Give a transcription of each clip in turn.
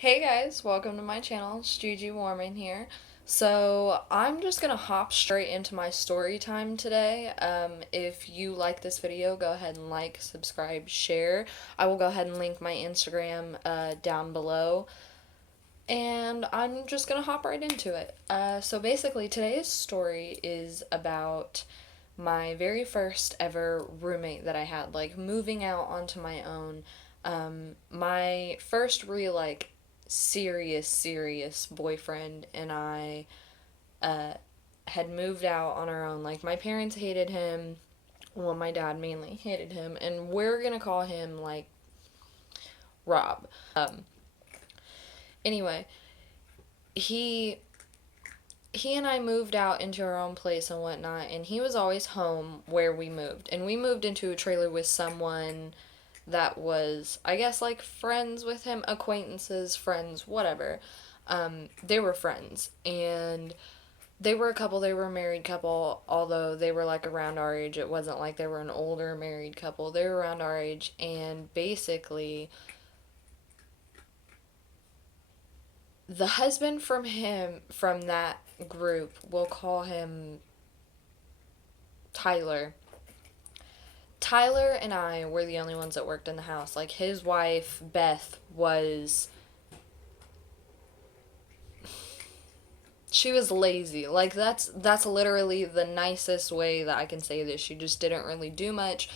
Hey guys, welcome to my channel. It's Gigi Warman here. So I'm just gonna hop straight into my story time today. If you like this video, go ahead and like, subscribe, share. I will go ahead and link my Instagram down below. And I'm just gonna hop right into it. So basically, today's story is about my very first ever roommate that I had, like moving out onto my own. My first real, like, serious boyfriend and I had moved out on our own. Like, my parents hated him. Well, my dad mainly hated him, and we're gonna call him, like, Rob. Anyway, he he and I moved out into our own place and whatnot, and he was always home where we moved. And we moved into a trailer with someone that was, I guess, like friends with him, acquaintances, friends, whatever. They were friends, and they were a couple. They were a married couple, although they were like around our age. It wasn't like they were an older married couple. They were around our age, and basically, the husband from that group, we'll call him Tyler. Tyler and I were the only ones that worked in the house. Like, his wife, Beth, was. She was lazy. Like, that's literally the nicest way that I can say this. She just didn't really do much.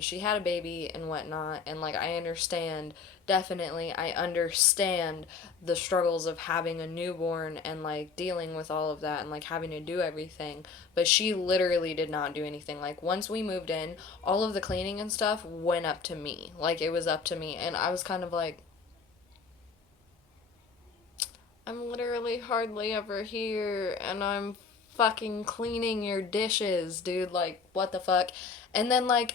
She had a baby and whatnot, and like, I understand, definitely, I understand the struggles of having a newborn and like dealing with all of that and like having to do everything. But she literally did not do anything. Like, once we moved in, all of the cleaning and stuff went up to me. Like, it was up to me, and I was kind of like, I'm literally hardly ever here, and I'm fucking cleaning your dishes, dude. Like, what the fuck? And then, like,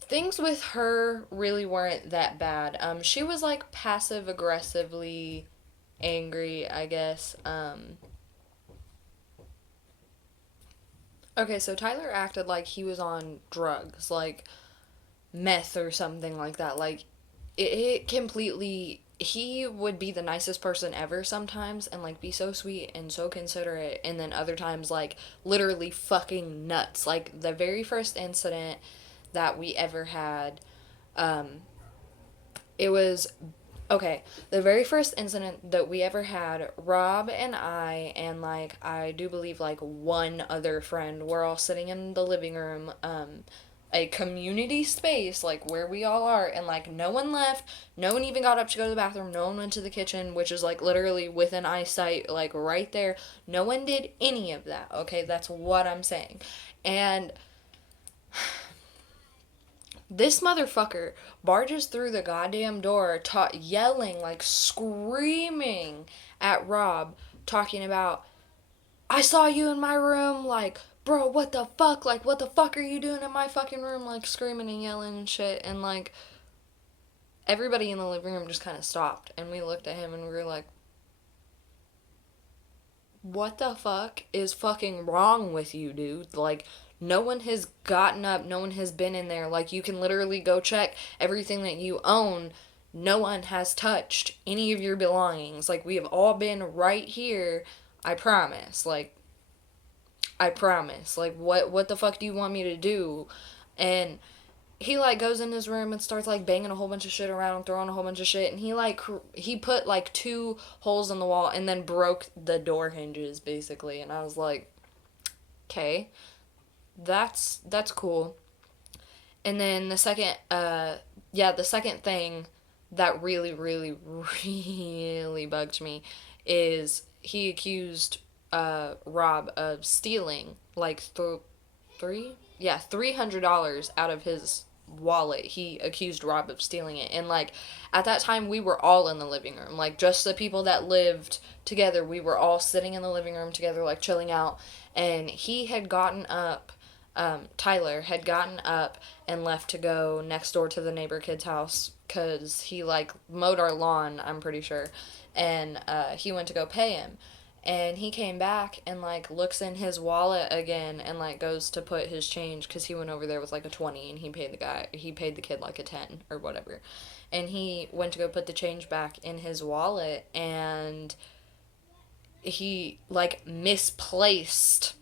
things with her really weren't that bad. She was, like, passive aggressively angry, I guess. Okay, so Tyler acted like he was on drugs, like meth or something like that. Like, it completely, he would be the nicest person ever sometimes and like be so sweet and so considerate, and then other times like literally fucking nuts. Like, the very first incident that we ever had, it was, okay, the very first incident that we ever had, Rob and I, and like, I do believe like one other friend, we're all sitting in the living room, a community space, like where we all are, and like no one left, no one even got up to go to the bathroom, no one went to the kitchen, which is like literally within eyesight, like right there. No one did any of that, okay? That's what I'm saying. And this motherfucker barges through the goddamn door, yelling, like screaming at Rob, talking about, I saw you in my room, like, bro, what the fuck? Like, what the fuck are you doing in my fucking room? Like, screaming and yelling and shit. And, like, everybody in the living room just kind of stopped. And we looked at him and we were like, what the fuck is fucking wrong with you, dude? Like, no one has gotten up, no one has been in there. Like, you can literally go check everything that you own. No one has touched any of your belongings. Like, we have all been right here. I promise. Like, I promise. Like, what the fuck do you want me to do? And he like goes in his room and starts like banging a whole bunch of shit around, throwing a whole bunch of shit, and he put like two holes in the wall and then broke the door hinges basically. And I was like, okay, that's cool. And then the second thing that really really bugged me is he accused Rob of stealing like $300 out of his wallet. He accused Rob of stealing it. And like, at that time we were all in the living room, like just the people that lived together. We were all sitting in the living room together, like chilling out. And he had gotten up, Tyler had gotten up and left to go next door to the neighbor kid's house because he like mowed our lawn, I'm pretty sure. And he went to go pay him. And he came back and like looks in his wallet again and like goes to put his change because he went over there with like a 20 and he paid the kid like a 10 or whatever. And he went to go put the change back in his wallet and he like misplaced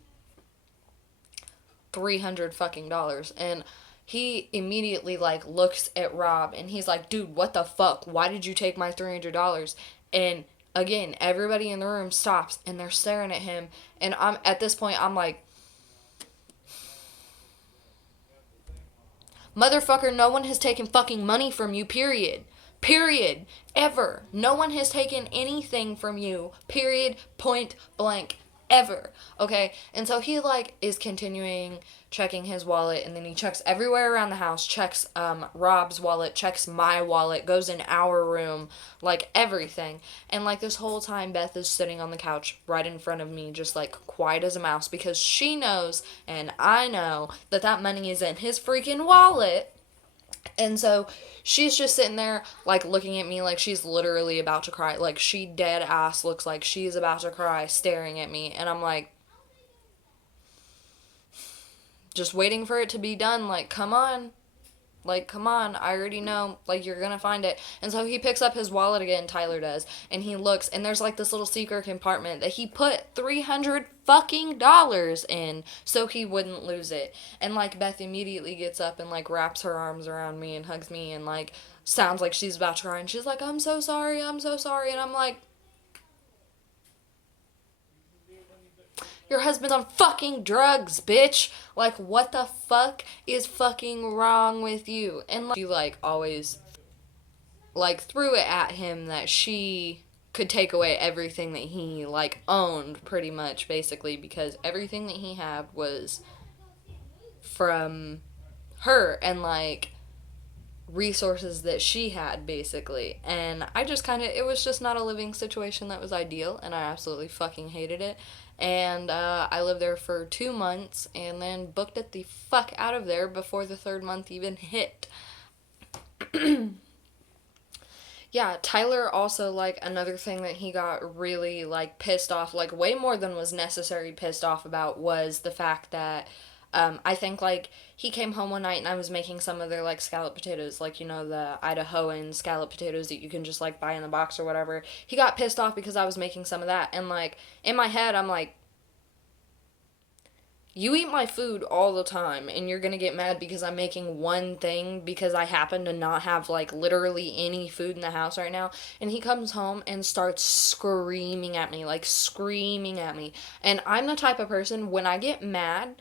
300 fucking dollars. And he immediately like looks at Rob and he's like, dude, what the fuck? Why did you take my $300? And again, everybody in the room stops and they're staring at him. And I'm at this point, I'm like, motherfucker, no one has taken fucking money from you, period. Period. Ever. No one has taken anything from you, period, point blank, ever. Okay? And so he like is continuing checking his wallet, and then he checks everywhere around the house, checks Rob's wallet, checks my wallet, goes in our room, like everything. And like this whole time Beth is sitting on the couch right in front of me, just like quiet as a mouse, because she knows and I know that that money is in his freaking wallet. And so she's just sitting there, like, looking at me like she's literally about to cry. Like, she dead ass looks like she's about to cry, staring at me. And I'm like, just waiting for it to be done. Like, come on. Like, come on. I already know. Like, you're gonna find it. And so he picks up his wallet again, Tyler does. And he looks, and there's, like, this little secret compartment that he put $300 fucking dollars in so he wouldn't lose it. And, like, Beth immediately gets up and, like, wraps her arms around me and hugs me and, like, sounds like she's about to cry. And she's like, I'm so sorry. I'm so sorry. And I'm like, your husband's on fucking drugs, bitch. Like, what the fuck is fucking wrong with you? And like, she, like, always, like, threw it at him that she could take away everything that he, like, owned, pretty much, basically, because everything that he had was from her and, like, resources that she had, basically. And I just kind of, it was just not a living situation that was ideal, and I absolutely fucking hated it. And I lived there for 2 months and then booked it the fuck out of there before the 3rd month even hit. Yeah, Tyler also, like, another thing that he got really, like, pissed off, like, way more than was necessary pissed off about was the fact that I think, like, he came home one night and I was making some of their, like, scallop potatoes, like, you know, the Idahoan scallop potatoes that you can just, like, buy in the box or whatever. He got pissed off because I was making some of that, and, like, in my head, I'm like, you eat my food all the time, and you're gonna get mad because I'm making one thing because I happen to not have, like, literally any food in the house right now. And he comes home and starts screaming at me, like, screaming at me. And I'm the type of person, when I get mad,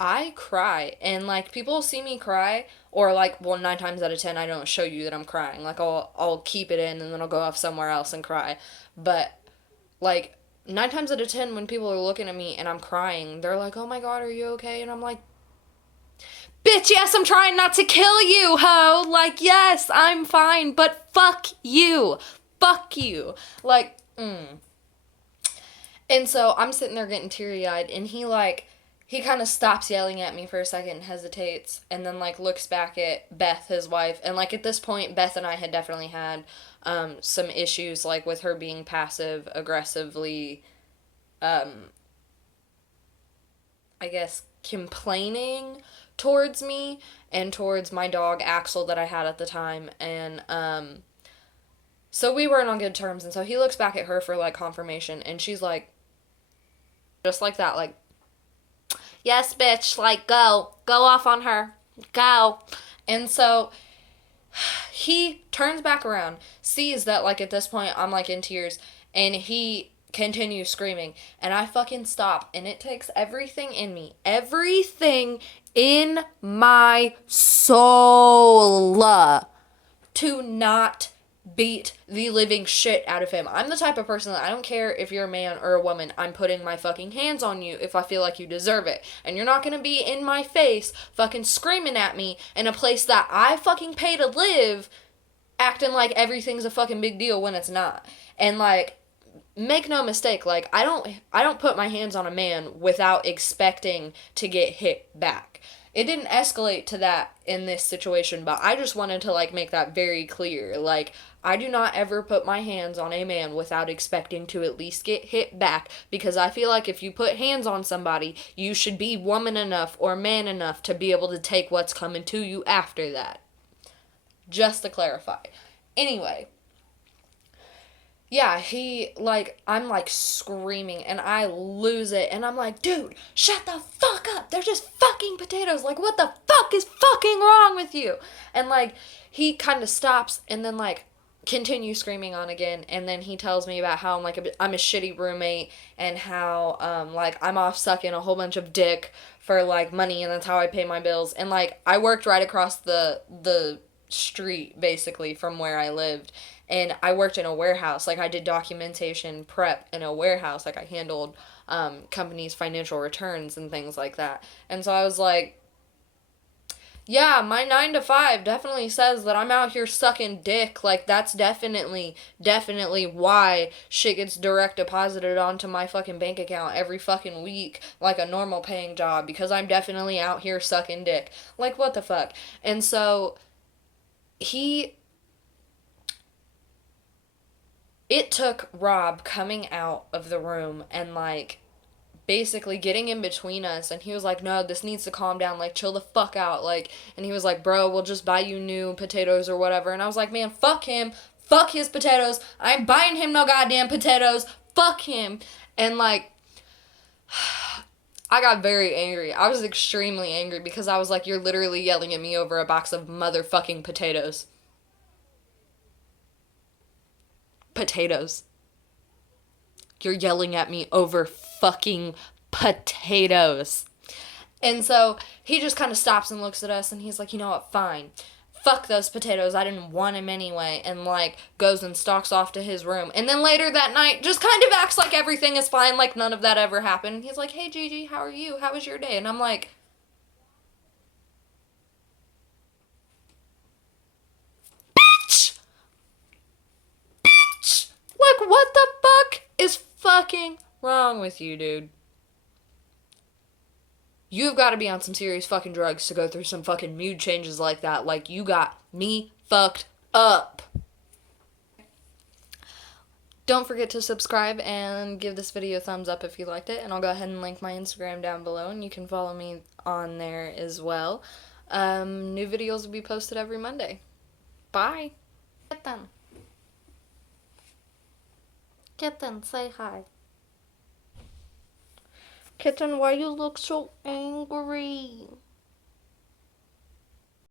I cry. And, like, people see me cry, or, like, well, 9 times out of 10, I don't show you that I'm crying. Like, I'll keep it in, and then I'll go off somewhere else and cry. But, like, 9 times out of 10, when people are looking at me and I'm crying, they're like, oh my god, are you okay? And I'm like, bitch, yes, I'm trying not to kill you, ho! Like, yes, I'm fine, but fuck you. Fuck you. Like, And so I'm sitting there getting teary-eyed, and he kind of stops yelling at me for a second and hesitates, and then, like, looks back at Beth, his wife. And, like, at this point, Beth and I had definitely had some issues, like, with her being passive, aggressively, I guess, complaining towards me and towards my dog, Axel, that I had at the time. And so we weren't on good terms, and so he looks back at her for, like, confirmation, and she's like, just like that, like, yes, bitch, like, go off on her, go. And so he turns back around, sees that, like, at this point I'm, like, in tears, and he continues screaming, and I fucking stop, and it takes everything in me, everything in my soul to not beat the living shit out of him. I'm the type of person that I don't care if you're a man or a woman. I'm putting my fucking hands on you if I feel like you deserve it. And you're not gonna be in my face fucking screaming at me in a place that I fucking pay to live, acting like everything's a fucking big deal when it's not. And, like, make no mistake, like, I don't put my hands on a man without expecting to get hit back. it didn't escalate to that in this situation, but I just wanted to like make that very clear. Like, I do not ever put my hands on a man without expecting to at least get hit back, because I feel like if you put hands on somebody, you should be woman enough or man enough to be able to take what's coming to you after that. Just to clarify. Anyway, yeah, I'm like screaming and I lose it. And I'm like, dude, shut the fuck up. They're just fucking potatoes. Like, what the fuck is fucking wrong with you? And like, he kind of stops and then like continues screaming on again. And then he tells me about how I'm a shitty roommate and how, like, I'm off sucking a whole bunch of dick for like money and that's how I pay my bills. And like, I worked right across the street basically from where I lived, and I worked in a warehouse. Like, I did documentation prep in a warehouse. Like, I handled companies' financial returns and things like that. And so I was like, yeah, my 9 to 5 definitely says that I'm out here sucking dick. Like, that's definitely why shit gets direct deposited onto my fucking bank account every fucking week, like a normal paying job, because I'm definitely out here sucking dick. Like, what the fuck? And so he it took Rob coming out of the room and like basically getting in between us, and he was like, no, this needs to calm down, like, chill the fuck out, like, and he was like, bro, we'll just buy you new potatoes or whatever. And I was like, man, fuck him, fuck his potatoes, I ain't buying him no goddamn potatoes, fuck him. And like, I got very angry. I was extremely angry because I was like, you're literally yelling at me over a box of motherfucking potatoes. Potatoes. You're yelling at me over fucking potatoes. And so he just kind of stops and looks at us and he's like, you know what, fine. Fuck those potatoes. I didn't want them anyway. And like goes and stalks off to his room. And then later that night just kind of acts like everything is fine, like none of that ever happened. He's like, hey Gigi, how are you? How was your day? And I'm like, bitch! Bitch! Like, what the fuck is fucking wrong with you, dude? You've got to be on some serious fucking drugs to go through some fucking mood changes like that. Like, you got me fucked up. Don't forget to subscribe and give this video a thumbs up if you liked it. And I'll go ahead and link my Instagram down below, and you can follow me on there as well. New videos will be posted every Monday. Bye. Kitten. Kitten, say hi. Kitten, why you look so angry?